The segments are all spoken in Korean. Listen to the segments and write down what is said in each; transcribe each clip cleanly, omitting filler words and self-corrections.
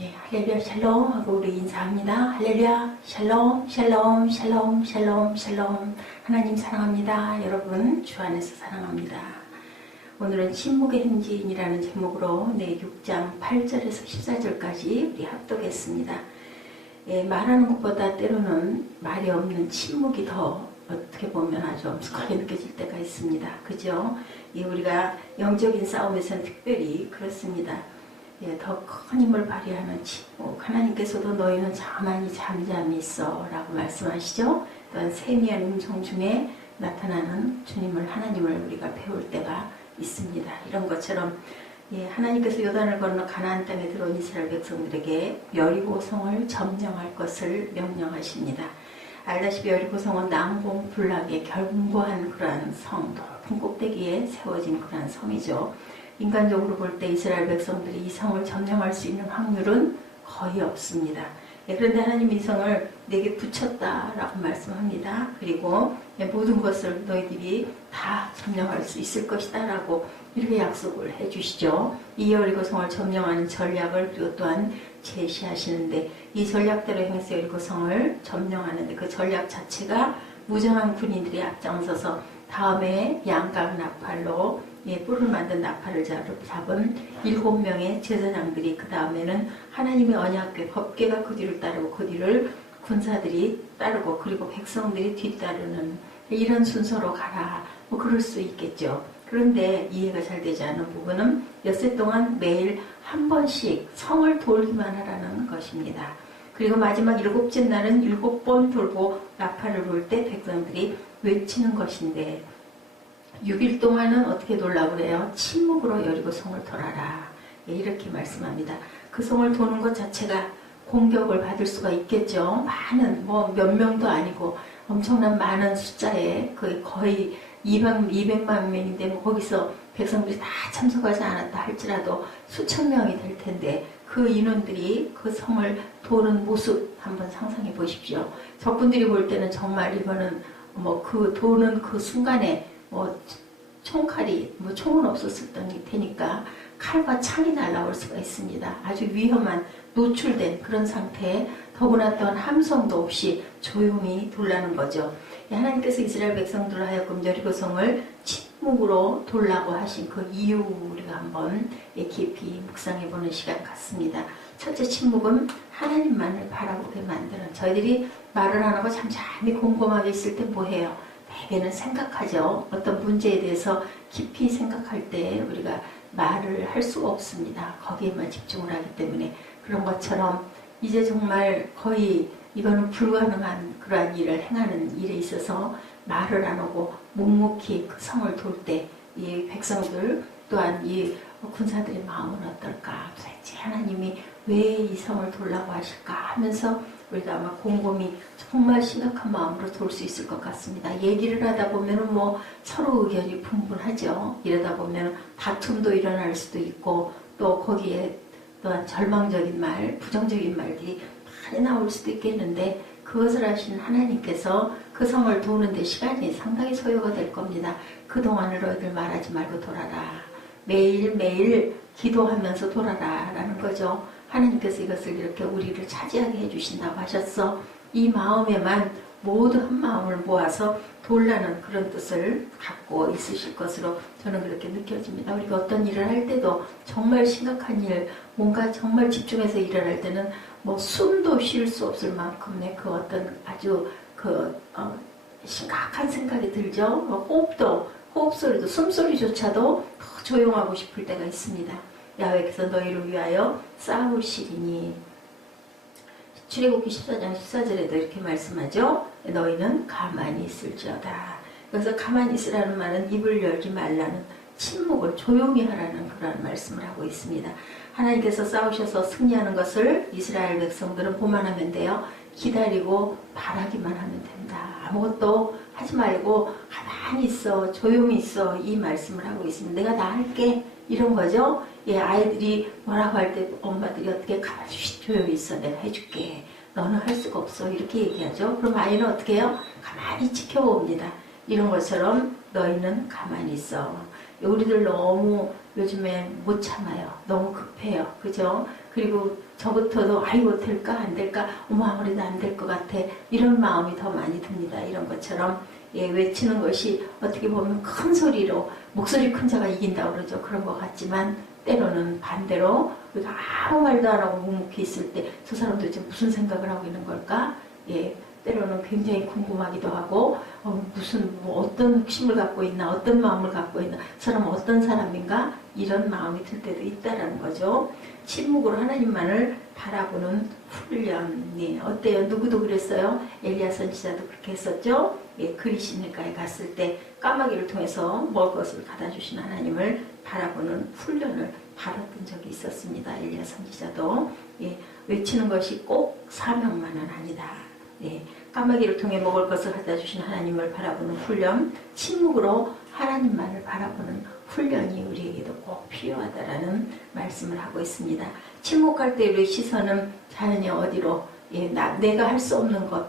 예, 할렐루야 샬롬 하고 우리 인사합니다. 할렐루야 샬롬 샬롬 샬롬 샬롬 샬롬. 하나님 사랑합니다. 여러분 주 안에서 사랑합니다. 오늘은 침묵의 행진이라는 제목으로 6장 8절에서 14절까지 우리 합독했습니다. 예, 말하는 것보다 때로는 말이 없는 침묵이 더 어떻게 보면 아주 엄숙하게 느껴질 때가 있습니다. 그죠? 예, 우리가 영적인 싸움에서는 특별히 그렇습니다. 예, 더 큰 힘을 발휘하는 침묵. 하나님께서도 너희는 가만히 잠잠히 있어 라고 말씀하시죠. 또한 세미한 음성 중에 나타나는 주님을, 하나님을 우리가 배울 때가 있습니다. 이런 것처럼 예, 하나님께서 요단을 건너 가나안 땅에 들어온 이스라엘 백성들에게 여리고 성을 점령할 것을 명령하십니다. 알다시피 여리고 성은 난공불락의 견고한 그러한 성, 높은 꼭대기에 세워진 그러한 성이죠. 인간적으로 볼 때 이스라엘 백성들이 이 성을 점령할 수 있는 확률은 거의 없습니다. 예, 그런데 하나님 이 성을 내게 붙였다라고 말씀합니다. 그리고 예, 모든 것을 너희들이 다 점령할 수 있을 것이다 라고 이렇게 약속을 해주시죠. 이 여리고 성을 점령하는 전략을 그리고 또한 제시하시는데, 이 전략대로 행해서 여리고 성을 점령하는데 그 전략 자체가 무장한 군인들이 앞장서서 다음에 양각 나팔로 예, 뿔을 만든 나팔을 잡은 7명의 제사장들이, 그 다음에는 하나님의 언약궤 법궤가 그 뒤를 따르고 그 뒤를 군사들이 따르고 그리고 백성들이 뒤따르는 이런 순서로 가라, 뭐 그럴 수 있겠죠. 그런데 이해가 잘 되지 않은 부분은 엿새 동안 매일 한 번씩 성을 돌기만 하라는 것입니다. 그리고 마지막 7째 날은 7번 돌고 나팔을 불 때 백성들이 외치는 것인데, 6일 동안은 어떻게 돌라고 그래요? 침묵으로 여리고 성을 돌아라. 예, 이렇게 말씀합니다. 그 성을 도는 것 자체가 공격을 받을 수가 있겠죠. 많은, 몇 명도 아니고 엄청난 많은 숫자에 거의 200만 명인데 거기서 백성들이 다 참석하지 않았다 할지라도 수천 명이 될 텐데 그 인원들이 그 성을 도는 모습 한번 상상해 보십시오. 적군들이 볼 때는 정말 이거는 그 도는 그 순간에 총칼이, 총은 없었을 테니까 칼과 창이 날아올 수가 있습니다. 아주 위험한, 노출된 그런 상태에 더구나 또한 함성도 없이 조용히 돌라는 거죠. 하나님께서 이스라엘 백성들을 하여금 여리고성을 침묵으로 돌라고 하신 그 이유 우리가 한번 깊이 묵상해보는 시간 같습니다. 첫째, 침묵은 하나님만을 바라보게 만드는, 저희들이 말을 안 하고 잠잠히 곰곰하게 있을 때 뭐해요? 대개는 생각하죠. 어떤 문제에 대해서 깊이 생각할 때 우리가 말을 할 수가 없습니다. 거기에만 집중을 하기 때문에. 그런 것처럼 이제 정말 거의 이거는 불가능한 그러한 일을 행하는 일에 있어서 말을 안 하고 묵묵히 그 성을 돌 때 이 백성들 또한 이 군사들의 마음은 어떨까? 도대체 하나님이 왜 이 성을 돌라고 하실까 하면서 우리가 아마 곰곰이 정말 심각한 마음으로 돌 수 있을 것 같습니다. 얘기를 하다 보면은 서로 의견이 분분하죠. 이러다 보면 다툼도 일어날 수도 있고 또 거기에 또한 절망적인 말, 부정적인 말들이 많이 나올 수도 있겠는데, 그것을 하신 하나님께서 그 성을 도는데 시간이 상당히 소요가 될 겁니다. 그동안을 너희들 말하지 말고 돌아라. 매일매일 기도하면서 돌아라 라는 거죠. 하나님께서 이것을 이렇게 우리를 차지하게 해주신다고 하셨어. 이 마음에만 모두 한 마음을 모아서 돌라는 그런 뜻을 갖고 있으실 것으로 저는 그렇게 느껴집니다. 우리가 어떤 일을 할 때도 정말 심각한 일, 뭔가 정말 집중해서 일을 할 때는 숨도 쉴 수 없을 만큼의 그 어떤 아주 심각한 생각이 들죠. 호흡 소리도, 숨소리조차도 더 조용하고 싶을 때가 있습니다. 야훼께서 너희를 위하여 싸우시리니. 출애굽기 14장 14절에도 이렇게 말씀하죠. 너희는 가만히 있을지어다. 그래서 가만히 있으라는 말은 입을 열지 말라는, 침묵을 조용히 하라는 그런 말씀을 하고 있습니다. 하나님께서 싸우셔서 승리하는 것을 이스라엘 백성들은 보만 하면 돼요. 기다리고 바라기만 하면 된다. 아무것도 하지 말고 가만히 있어, 조용히 있어, 이 말씀을 하고 있습니다. 내가 다 할게, 이런 거죠. 예, 아이들이 뭐라고 할 때 엄마들이 어떻게 가만히 조용히 있어, 내가 해줄게, 너는 할 수가 없어, 이렇게 얘기하죠. 그럼 아이는 어떻게 해요? 가만히 지켜봅니다. 이런 것처럼 너희는 가만히 있어. 우리들 너무 요즘에 못 참아요. 너무 급해요. 그죠? 그리고 저부터도 아이고 될까 안 될까 어머 아무래도 안 될 것 같아 이런 마음이 더 많이 듭니다. 이런 것처럼 외치는 것이 어떻게 보면 큰 소리로 목소리 큰 자가 이긴다고 그러죠. 그런 것 같지만 때로는 반대로 우리가 아무 말도 안 하고 묵묵히 있을 때 저 사람도 이제 무슨 생각을 하고 있는 걸까? 때로는 굉장히 궁금하기도 하고 어떤 욕심을 갖고 있나 어떤 마음을 갖고 있나 저 사람은 어떤 사람인가 이런 마음이 들 때도 있다라는 거죠. 침묵으로 하나님만을 바라보는 훈련이 어때요? 누구도 그랬어요? 엘리야 선지자도 그렇게 했었죠. 그리시니까에 갔을 때 까마귀를 통해서 먹을 것을 갖다 주신 하나님을 바라보는 훈련을 받았던 적이 있었습니다. 엘리야 선지자도 외치는 것이 꼭 사명만은 아니다. 까마귀를 통해 먹을 것을 갖다 주신 하나님을 바라보는 훈련, 침묵으로 하나님만을 바라보는 훈련이 우리에게도 꼭 필요하다라는 말씀을 하고 있습니다. 침묵할 때 우리 시선은 자연히 어디로 내가 할 수 없는 것,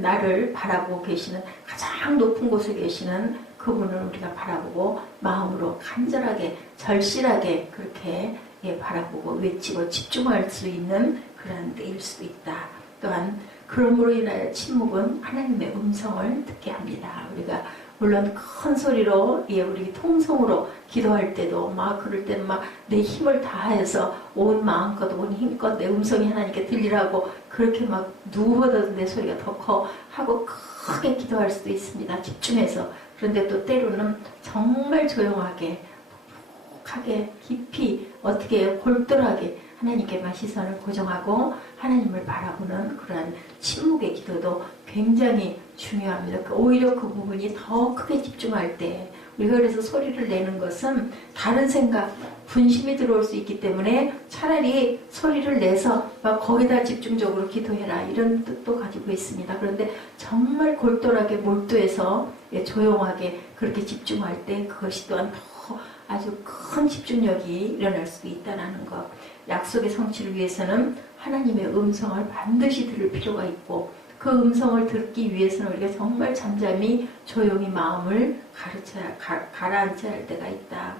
나를 바라보고 계시는 가장 높은 곳에 계시는 그분을 우리가 바라보고 마음으로 간절하게 절실하게 그렇게 바라보고 외치고 집중할 수 있는 그런 때일 수도 있다. 또한 그러므로 인하여 침묵은 하나님의 음성을 듣게 합니다. 우리가 물론 큰 소리로 우리 통성으로 기도할 때도 막 그럴 때는 막 내 힘을 다해서 온 마음껏 온 힘껏 내 음성이 하나님께 들리라고 그렇게 막 누구보다도 내 소리가 더 커 하고 크게 기도할 수도 있습니다. 집중해서. 그런데 또 때로는 정말 조용하게 하게 깊이 어떻게 골똘하게 하나님께만 시선을 고정하고 하나님을 바라보는 그러한 침묵의 기도도 굉장히 중요합니다. 오히려 그 부분이 더 크게 집중할 때 우리가 그래서 소리를 내는 것은 다른 생각, 분심이 들어올 수 있기 때문에 차라리 소리를 내서 막 거기다 집중적으로 기도해라 이런 뜻도 가지고 있습니다. 그런데 정말 골똘하게 몰두해서 조용하게 그렇게 집중할 때 그것이 또한 더 아주 큰 집중력이 일어날 수도 있다는 것. 약속의 성취를 위해서는 하나님의 음성을 반드시 들을 필요가 있고 그 음성을 듣기 위해서는 우리가 정말 잠잠히 조용히 마음을 가라앉혀야 할 때가 있다.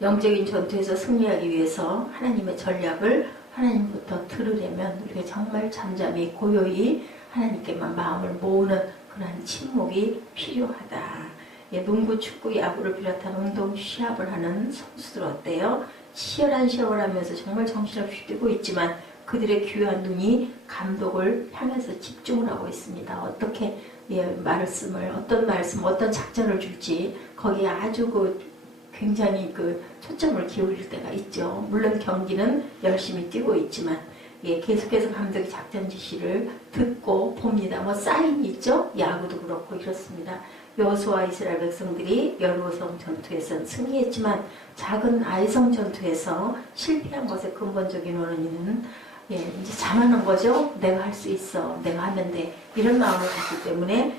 영적인 전투에서 승리하기 위해서 하나님의 전략을 하나님부터 들으려면 우리가 정말 잠잠히 고요히 하나님께만 마음을 모으는 그러한 침묵이 필요하다. 농구, 축구, 야구를 비롯한 운동 시합을 하는 선수들 어때요? 치열한 시합을 하면서 정말 정신없이 뛰고 있지만 그들의 귀한 눈이 감독을 향해서 집중을 하고 있습니다. 어떻게 어떤 말씀, 어떤 작전을 줄지 거기에 아주 굉장히 초점을 기울일 때가 있죠. 물론 경기는 열심히 뛰고 있지만 계속해서 감독의 작전 지시를 듣고 봅니다. 사인이 있죠. 야구도 그렇고 이렇습니다. 여호수아와 이스라엘 백성들이 여리고성 전투에서는 승리했지만 작은 아이성 전투에서 실패한 것의 근본적인 원인은 이제 자만한 거죠. 내가 할 수 있어. 내가 하는데 이런 마음을 갖기 때문에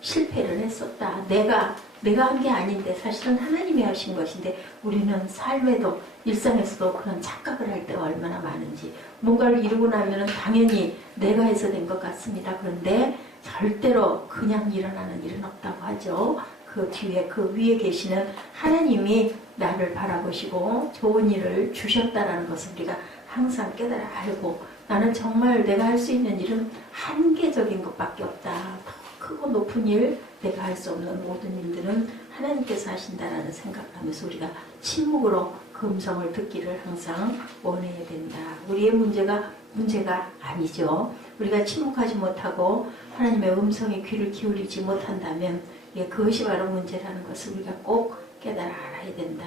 실패를 했었다. 내가 한 게 아닌데 사실은 하나님이 하신 것인데 우리는 삶에도 일상에서도 그런 착각을 할 때가 얼마나 많은지 뭔가를 이루고 나면 당연히 내가 해서 된 것 같습니다. 그런데 절대로 그냥 일어나는 일은 없다고 하죠. 그 뒤에 그 위에 계시는 하나님이 나를 바라보시고 좋은 일을 주셨다라는 것을 우리가 항상 깨달아 알고 나는 정말 내가 할 수 있는 일은 한계적인 것밖에 없다. 더 크고 높은 일, 내가 할 수 없는 모든 일들은 하나님께서 하신다라는 생각을 하면서 우리가 침묵으로 그 음성을 듣기를 항상 원해야 된다. 우리의 문제가 아니죠. 우리가 침묵하지 못하고 하나님의 음성에 귀를 기울이지 못한다면 그것이 바로 문제라는 것을 우리가 꼭 깨달아 알아야 된다.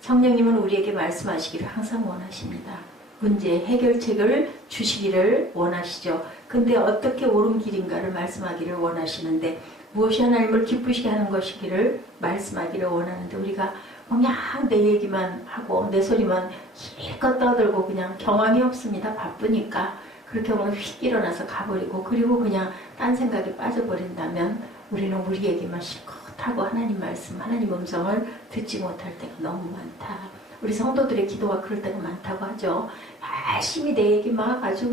성령님은 우리에게 말씀하시기를 항상 원하십니다. 문제 해결책을 주시기를 원하시죠. 근데 어떻게 옳은 길인가를 말씀하기를 원하시는데 무엇이 하나님을 기쁘시게 하는 것이기를 말씀하기를 원하는데 우리가 그냥 내 얘기만 하고 내 소리만 힘껏 떠들고 그냥 경황이 없습니다. 바쁘니까 그렇게 하면 휙 일어나서 가버리고 그리고 그냥 딴 생각에 빠져버린다면 우리는 우리 얘기만 실컷 하고 하나님 말씀, 하나님 음성을 듣지 못할 때가 너무 많다. 우리 성도들의 기도가 그럴 때가 많다고 하죠. 열심히 내 얘기 막 아주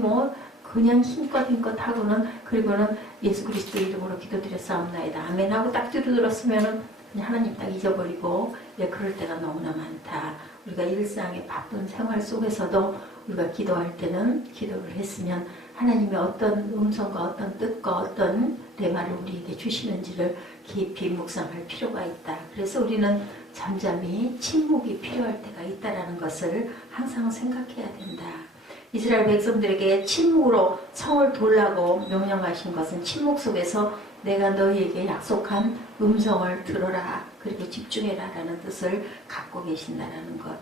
그냥 힘껏 하고는 그리고는 예수 그리스도 이름으로 기도드렸사옵나이다. 아멘 하고 딱 뒤로 들었으면은 그냥 하나님 딱 잊어버리고 그럴 때가 너무나 많다. 우리가 일상의 바쁜 생활 속에서도 우리가 기도할 때는 기도를 했으면 하나님의 어떤 음성과 어떤 뜻과 어떤 레마를 우리에게 주시는지를 깊이 묵상할 필요가 있다. 그래서 우리는 잠잠히 침묵이 필요할 때가 있다는 것을 항상 생각해야 된다. 이스라엘 백성들에게 침묵으로 성을 돌라고 명령하신 것은 침묵 속에서 내가 너희에게 약속한 음성을 들어라. 그리고 집중해라 라는 뜻을 갖고 계신다는 것.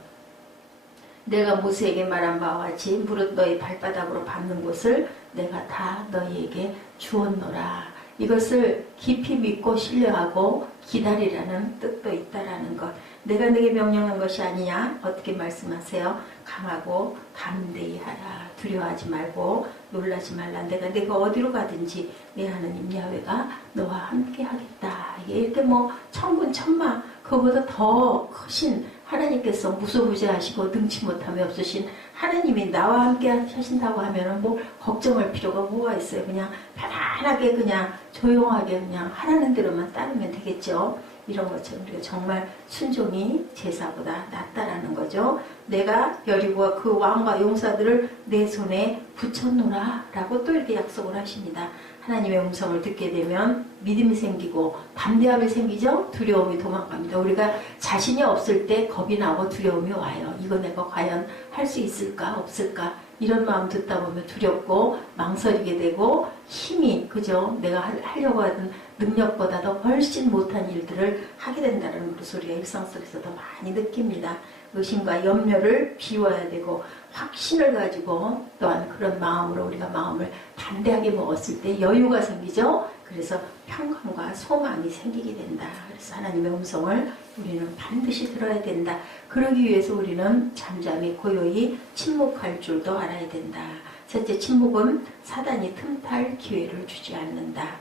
내가 모세에게 말한 바와 같이 무릇 너희 발바닥으로 밟는 곳을 내가 다 너희에게 주었노라. 이것을 깊이 믿고 신뢰하고 기다리라는 뜻도 있다라는 것. 내가 네게 명령한 것이 아니냐? 어떻게 말씀하세요? 강하고 담대히 하라. 두려워하지 말고 놀라지 말라. 내가 어디로 가든지 내 하나님 야훼가 너와 함께 하겠다. 이게 이렇게 천군천마 그거보다 더 크신 하나님께서 무소부재하시고 능치 못함이 없으신 하나님이 나와 함께 하신다고 하면은 걱정할 필요가 뭐가 있어요. 그냥 편안하게 그냥 조용하게 그냥 하라는 대로만 따르면 되겠죠. 이런 것처럼 우리가 정말 순종이 제사보다 낫다라는 거죠. 내가 여리고와 그 왕과 용사들을 내 손에 붙여놓으라 라고 또 이렇게 약속을 하십니다. 하나님의 음성을 듣게 되면 믿음이 생기고 담대함이 생기죠. 두려움이 도망갑니다. 우리가 자신이 없을 때 겁이 나고 두려움이 와요. 이거 내가 과연 할 수 있을까 없을까 이런 마음 듣다 보면 두렵고 망설이게 되고 힘이 그죠? 내가 하려고 하던 능력보다도 훨씬 못한 일들을 하게 된다는 것을 우리가 일상 속에서도 많이 느낍니다. 의심과 염려를 비워야 되고 확신을 가지고 또한 그런 마음으로 우리가 마음을 담대하게 먹었을 때 여유가 생기죠. 그래서 평강과 소망이 생기게 된다. 그래서 하나님의 음성을 우리는 반드시 들어야 된다. 그러기 위해서 우리는 잠잠히 고요히 침묵할 줄도 알아야 된다. 셋째, 침묵은 사단이 틈탈 기회를 주지 않는다.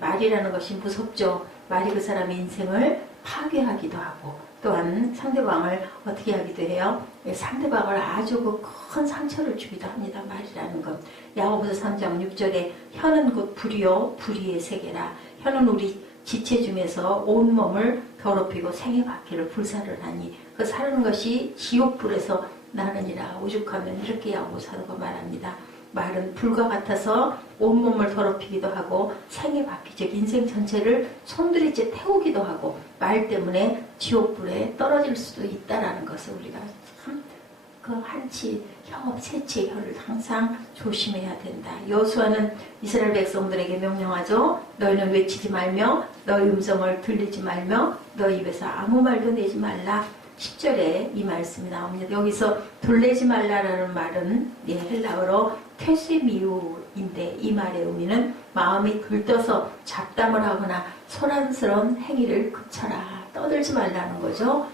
말이라는 것이 무섭죠. 말이 그 사람의 인생을 파괴하기도 하고 또한 상대방을 어떻게 하기도 해요? 상대방을 아주 큰 상처를 주기도 합니다. 말이라는 것. 야고보서 3장 6절에 혀는 곧 불이요 불의의 세계라. 혀는 우리 지체 중에서 온몸을 더럽히고 생의 바퀴를 불사를 하니 그 사는 것이 지옥불에서 나느니라. 오죽하면 이렇게 야고보서가 말합니다. 말은 불과 같아서 온몸을 더럽히기도 하고 생의 바퀴 즉 인생 전체를 손들이째 태우기도 하고 말 때문에 지옥불에 떨어질 수도 있다라는 것을 우리가 참 그 한치 혀, 세치 혀를 항상 조심해야 된다. 여호수아는 이스라엘 백성들에게 명령하죠. 너희는 외치지 말며 너희 음성을 들리지 말며 너희 입에서 아무 말도 내지 말라. 10절에 이 말씀이 나옵니다. 여기서 돌리지 말라라는 말은 헬라어로 테스미우인데 이 말의 의미는 마음이 들떠서 잡담을 하거나 소란스러운 행위를 그쳐라. 떠들지 말라는 거죠.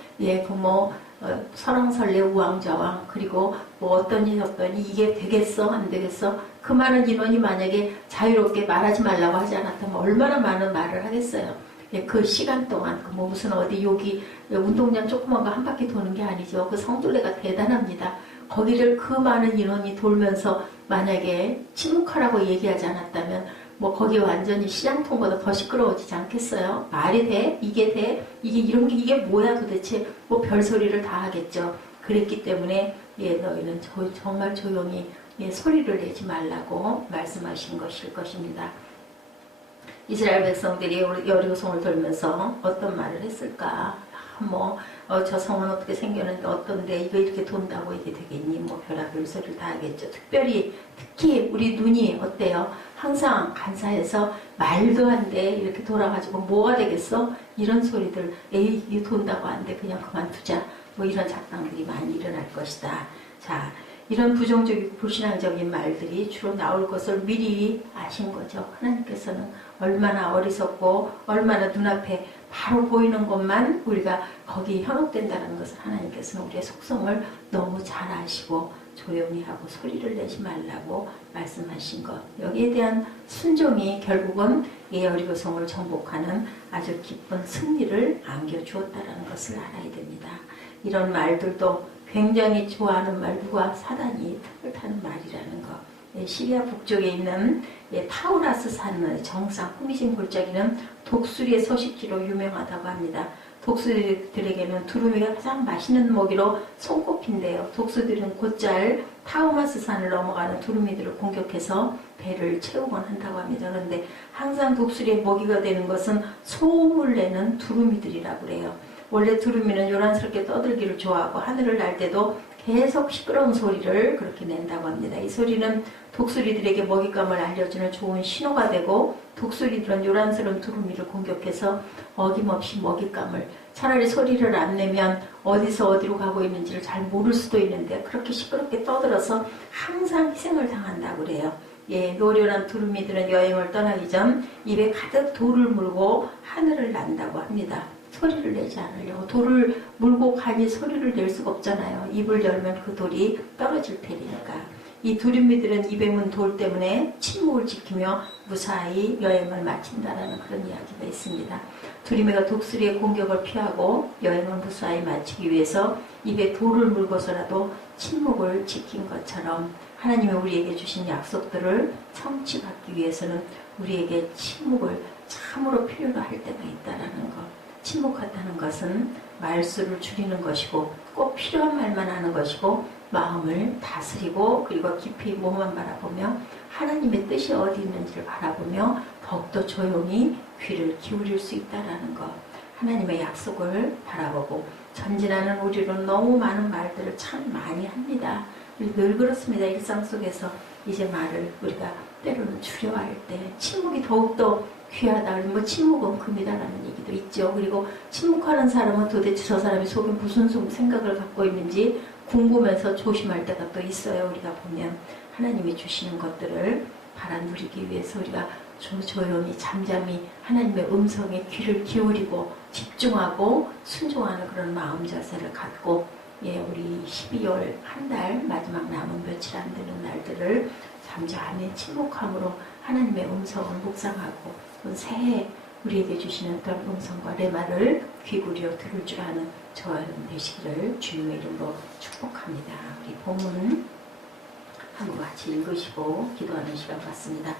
설왕설래 우왕좌왕 그리고 어떠니 이게 되겠어 안 되겠어 그 많은 인원이 만약에 자유롭게 말하지 말라고 하지 않았다면 얼마나 많은 말을 하겠어요. 그 시간 동안 무슨 어디 여기 운동장 조그만 거 한 바퀴 도는 게 아니죠. 그 성둘레가 대단합니다. 거기를 그 많은 인원이 돌면서 만약에 침묵하라고 얘기하지 않았다면 거기 완전히 시장통보다 더 시끄러워지지 않겠어요? 말이 돼? 이게 돼? 이게 뭐야 도대체? 별소리를 다 하겠죠. 그랬기 때문에 너희는 정말 조용히 소리를 내지 말라고 말씀하신 것일 것입니다. 이스라엘 백성들이 여리고성을 돌면서 어떤 말을 했을까? 저 성은 어떻게 생겼는데 어떤데 이거 이렇게 돈다고 이게 되겠니? 별의별 소리를 다 하겠죠. 특히 우리 눈이 어때요? 항상 간사해서 말도 안 돼 이렇게 돌아가지고 뭐가 되겠어? 이런 소리들 에이 이거 돈다고 안 돼 그냥 그만두자 이런 작당들이 많이 일어날 것이다. 자, 이런 부정적이고 불신앙적인 말들이 주로 나올 것을 미리 아신 거죠. 하나님께서는 얼마나 어리석고 얼마나 눈앞에 바로 보이는 것만 우리가 거기에 현혹된다는 것을 하나님께서는 우리의 속성을 너무 잘 아시고 조용히 하고 소리를 내지 말라고 말씀하신 것. 여기에 대한 순종이 결국은 여리고성을 정복하는 아주 기쁜 승리를 안겨주었다는 것을 알아야 됩니다. 이런 말들도 굉장히 좋아하는 말, 누가 사단이 틈을 타는 말이라는 것. 시리아 북쪽에 있는 타우라스 산 정상 후미진 골짜기는 독수리의 서식지로 유명하다고 합니다. 독수리들에게는 두루미가 가장 맛있는 먹이로 손꼽힌대요. 독수리들은 곧잘 타우마스 산을 넘어가는 두루미들을 공격해서 배를 채우곤 한다고 합니다. 그런데 항상 독수리의 먹이가 되는 것은 소음을 내는 두루미들이라고 그래요. 원래 두루미는 요란스럽게 떠들기를 좋아하고 하늘을 날 때도 계속 시끄러운 소리를 그렇게 낸다고 합니다. 이 소리는 독수리들에게 먹잇감을 알려주는 좋은 신호가 되고, 독수리들은 요란스러운 두루미를 공격해서 어김없이 먹잇감을, 차라리 소리를 안 내면 어디서 어디로 가고 있는지를 잘 모를 수도 있는데 그렇게 시끄럽게 떠들어서 항상 희생을 당한다고 그래요. 노련한 두루미들은 여행을 떠나기 전 입에 가득 돌을 물고 하늘을 난다고 합니다. 소리를 내지 않으려고. 돌을 물고 가니 소리를 낼 수가 없잖아요. 입을 열면 그 돌이 떨어질 테니까. 이 두루미들은 입에 문 돌 때문에 침묵을 지키며 무사히 여행을 마친다라는 그런 이야기가 있습니다. 두루미가 독수리의 공격을 피하고 여행을 무사히 마치기 위해서 입에 돌을 물고서라도 침묵을 지킨 것처럼, 하나님이 우리에게 주신 약속들을 성취받기 위해서는 우리에게 침묵을 참으로 필요로 할 때가 있다라는 것. 침묵한다는 것은 말수를 줄이는 것이고, 꼭 필요한 말만 하는 것이고, 마음을 다스리고, 그리고 깊이 몸만 바라보며 하나님의 뜻이 어디 있는지를 바라보며 더욱더 조용히 귀를 기울일 수 있다는 것. 하나님의 약속을 바라보고 전진하는 우리는 너무 많은 말들을 참 많이 합니다. 늘 그렇습니다. 일상 속에서 이제 말을 우리가 때로는 줄여야 할 때 침묵이 더욱더 귀하다. 뭐 침묵은 금이다라는 얘기도 있죠. 그리고 침묵하는 사람은 도대체 저 사람이 속에 무슨 생각을 갖고 있는지 궁금해서 조심할 때가 또 있어요. 우리가 보면 하나님이 주시는 것들을 바라 누리기 위해서 우리가 조용히 잠잠히 하나님의 음성에 귀를 기울이고 집중하고 순종하는 그런 마음 자세를 갖고, 우리 12월 한 달 마지막 남은 며칠 안 되는 날들을 잠잠히 침묵함으로 하나님의 음성을 묵상하고, 새해 우리에게 주시는 어떤 음성과 레마를 귀구려 들을 줄 아는 저와 여러분 되시기를 주님의 이름으로 축복합니다. 우리 본문 한번 같이 읽으시고 기도하는 시간 갖습니다.